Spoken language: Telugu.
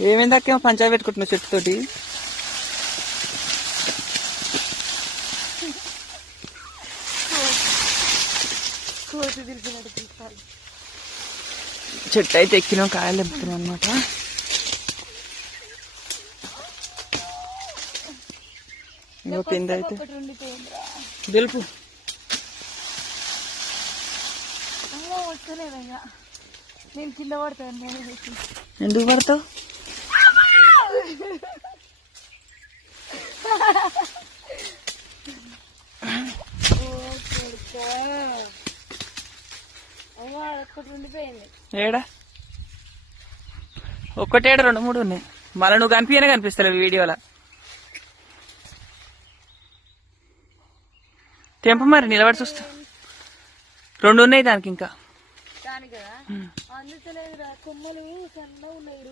ఏమైంది అక్కేమో పంచాయతీ పెట్టుకుంటున్నావు చెట్టుతోటి. చెట్టు అయితే ఎక్కినాం, కాయలు తెంపుతున్నాం అనమాట. ఇంకో కింద అయితే గెలుపు. నేను కింద పడతాను. ఎందుకు పడతావు? ఏడా ఒక్కటేడా 2, 3 ఉన్నాయి. మళ్ళీ నువ్వు కనిపించనే కనిపిస్తలేవు వీడియోలో. తెంప మరి నిలబడి చూస్తా. 2 ఉన్నాయి దానికి ఇంకా. దానికి కొమ్మలు సన్న ఉన్నాయి.